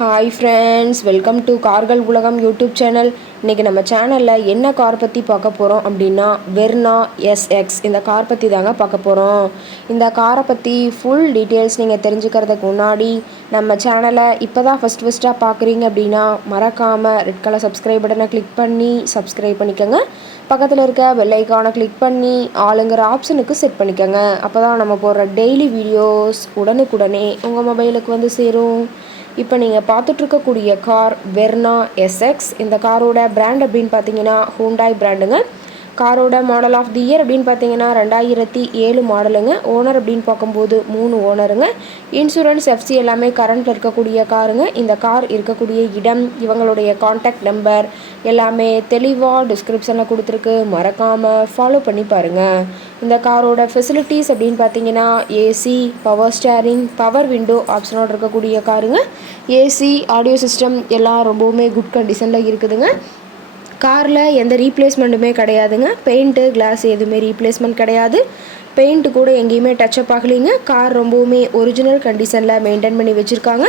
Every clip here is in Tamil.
ஹாய் ஃப்ரெண்ட்ஸ், வெல்கம் டு கார்கள் உலகம் யூடியூப் சேனல். இன்றைக்கி நம்ம சேனலில் என்ன கார் பற்றி பார்க்க போகிறோம் அப்படின்னா வெர்னா எஸ்எக்ஸ் இந்த கார் பற்றி தாங்க பார்க்க போகிறோம். இந்த காரை பற்றி ஃபுல் டீட்டெயில்ஸ் நீங்கள் தெரிஞ்சுக்கிறதுக்கு முன்னாடி நம்ம சேனலை இப்போ தான் ஃபஸ்ட்டாக பார்க்குறீங்க அப்படின்னா மறக்காமல் ரெட் கலர் சப்ஸ்கிரைப் பட்டனை கிளிக் பண்ணி சப்ஸ்கிரைப் பண்ணிக்கோங்க. பக்கத்தில் இருக்க பெல் ஐக்கானை கிளிக் பண்ணி ஆளுங்கிற ஆப்ஷனுக்கு செட் பண்ணிக்கோங்க. அப்போ தான் நம்ம போடுற டெய்லி வீடியோஸ் உடனுக்குடனே உங்கள் மொபைலுக்கு வந்து சேரும். இப்போ நீங்கள் பார்த்துட்ருக்கக்கூடிய கார் வெர்னா எஸ்எக்ஸ். இந்த காரோட பிராண்ட் அப்படின்னு பார்த்தீங்கன்னா ஹூண்டாய் பிராண்டுங்க. காரோட மாடல் ஆஃப் தி இயர் அப்படின்னு பார்த்தீங்கன்னா 2007 மாடலுங்க. ஓனர் அப்படின்னு பார்க்கும்போது 3 ஓனருங்க. இன்சூரன்ஸ் எஃப்சி எல்லாமே கரண்ட்டில் இருக்கக்கூடிய காருங்க. இந்த கார் இருக்கக்கூடிய இடம், இவங்களுடைய காண்டாக்ட் நம்பர் எல்லாமே தெளிவாக டிஸ்கிரிப்ஷனில் கொடுத்துருக்கு. மறக்காமல் ஃபாலோ பண்ணி பாருங்கள். இந்த காரோட ஃபெசிலிட்டிஸ் அப்படின்னு பார்த்தீங்கன்னா AC, power steering, power window ஆப்ஷனோடு இருக்கக்கூடிய காருங்க. ஏசி, ஆடியோ சிஸ்டம் எல்லாம் ரொம்பவுமே குட் கண்டிஷனில் இருக்குதுங்க. காரில் எந்த ரீப்ளேஸ்மெண்ட்டுமே கிடையாதுங்க. பெயிண்ட்டு, கிளாஸ் எதுவுமே ரீப்ளேஸ்மெண்ட் கிடையாது. பெயிண்ட்டு கூட எங்கேயுமே டச்சப் ஆகலைங்க. கார் ரொம்பவுமே ஒரிஜினல் கண்டிஷனில் மெயின்டைன் பண்ணி வச்சுருக்காங்க.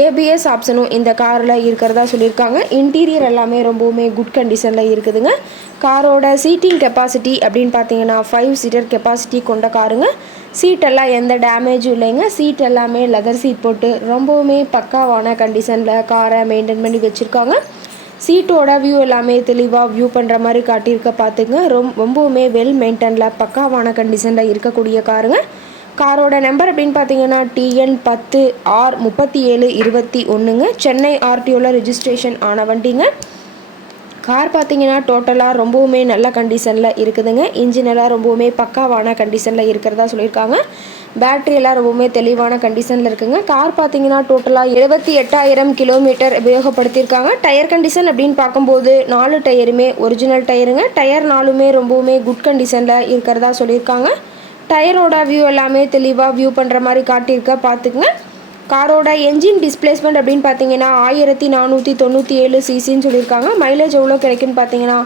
ஏபிஎஸ் ஆப்ஷனும் இந்த காரில் இருக்கிறதா சொல்லியிருக்காங்க. இன்டீரியர் எல்லாமே ரொம்பவுமே குட் கண்டிஷனில் இருக்குதுங்க. காரோட சீட்டிங் கெப்பாசிட்டி அப்படின்னு பார்த்தீங்கன்னா 5 சீட்டர் கெப்பாசிட்டி கொண்ட காருங்க. சீட்டெல்லாம் எந்த டேமேஜும் இல்லைங்க. சீட் எல்லாமே லெதர் சீட் போட்டு ரொம்பவுமே பக்காவான கண்டிஷனில் காரை மெயின்டைன் பண்ணி வச்சுருக்காங்க. சீட்டோட வியூ எல்லாமே தெளிவாக வியூ பண்ணுற மாதிரி காட்டியிருக்க பார்த்துங்க. ரொம்பவுமே வெல் மெயின்டெனில் பக்காவான கண்டிஷனில் இருக்கக்கூடிய காருங்க. காரோட நம்பர் அப்படின்னு பார்த்தீங்கன்னா TN10R3721ங்க. சென்னை ஆர்டிஓவில் ரிஜிஸ்ட்ரேஷன் ஆன வண்டிங்க. கார் பார்த்தீங்கன்னா டோட்டலாக ரொம்பவுமே நல்ல கண்டிஷனில் இருக்குதுங்க. இன்ஜின் எல்லாம் ரொம்பவுமே பக்காவான கண்டிஷனில் இருக்கிறதா சொல்லியிருக்காங்க. பேட்ரி எல்லாம் ரொம்பவுமே தெளிவான கண்டிஷனில் இருக்குங்க. கார் பார்த்தீங்கன்னா டோட்டலாக 78,000 கிலோமீட்டர் உபயோகப்படுத்தியிருக்காங்க. டயர் கண்டிஷன் அப்படின்னு பார்க்கும்போது 4 டயருமே ஒரிஜினல் டயருங்க. டயர் 4மே ரொம்பவுமே குட் கண்டிஷனில் இருக்கிறதா சொல்லியிருக்காங்க. டயரோட வியூ எல்லாமே தெளிவாக வியூ பண்ணுற மாதிரி காட்டியிருக்க பார்த்துக்குங்க. காரோட என்ஜின் டிஸ்பிளேஸ்மெண்ட் அப்படின்னு பார்த்தீங்கன்னா 1497 சிசின்னு சொல்லியிருக்காங்க. மைலேஜ் எவ்வளோ கிடைக்குன்னு பார்த்தீங்கன்னா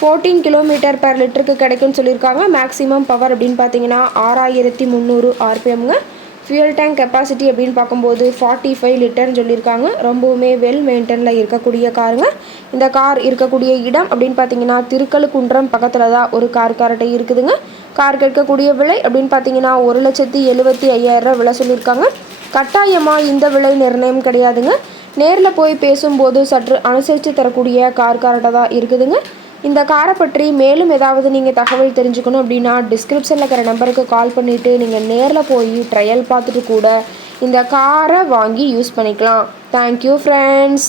14 கிலோமீட்டர் per லிட்டருக்கு கிடைக்குன்னு சொல்லியிருக்காங்க. மேக்ஸிமம் பவர் அப்படின்னு பார்த்தீங்கன்னா 6300 RPMங்க. ஃபியூல் டேங்க் கெப்பாசிட்டி அப்படின்னு பார்க்கும்போது 45 லிட்டர்னு சொல்லியிருக்காங்க. ரொம்பவுமே வெல் மெயின்டெனில் இருக்கக்கூடிய காருங்க. இந்த கார் இருக்கக்கூடிய இடம் அப்படின்னு பார்த்தீங்கன்னா திருக்கழுக்குன்றம் பக்கத்தில் தான் ஒரு கார் கரெக்டாக இருக்குதுங்க. கார் கேட்கக்கூடிய விலை அப்படின்னு பார்த்தீங்கன்னா 1,75,000 விலை சொல்லியிருக்காங்க. கட்டாயமாக இந்த விலை நிர்ணயம் கிடையாதுங்க. நேரில் போய் பேசும்போது சற்று அனுசரித்து தரக்கூடிய கார் கரெக்டாக தான் இருக்குதுங்க. இந்த காரை பற்றி மேலும் ஏதாவது நீங்கள் தகவல் தெரிஞ்சுக்கணும் அப்படின்னா டிஸ்கிரிப்ஷனில் இருக்கிற நம்பருக்கு கால் பண்ணிவிட்டு நீங்கள் நேரில் போய் ட்ரையல் பார்த்துட்டு கூட இந்த காரை வாங்கி யூஸ் பண்ணிக்கலாம். Thank you friends.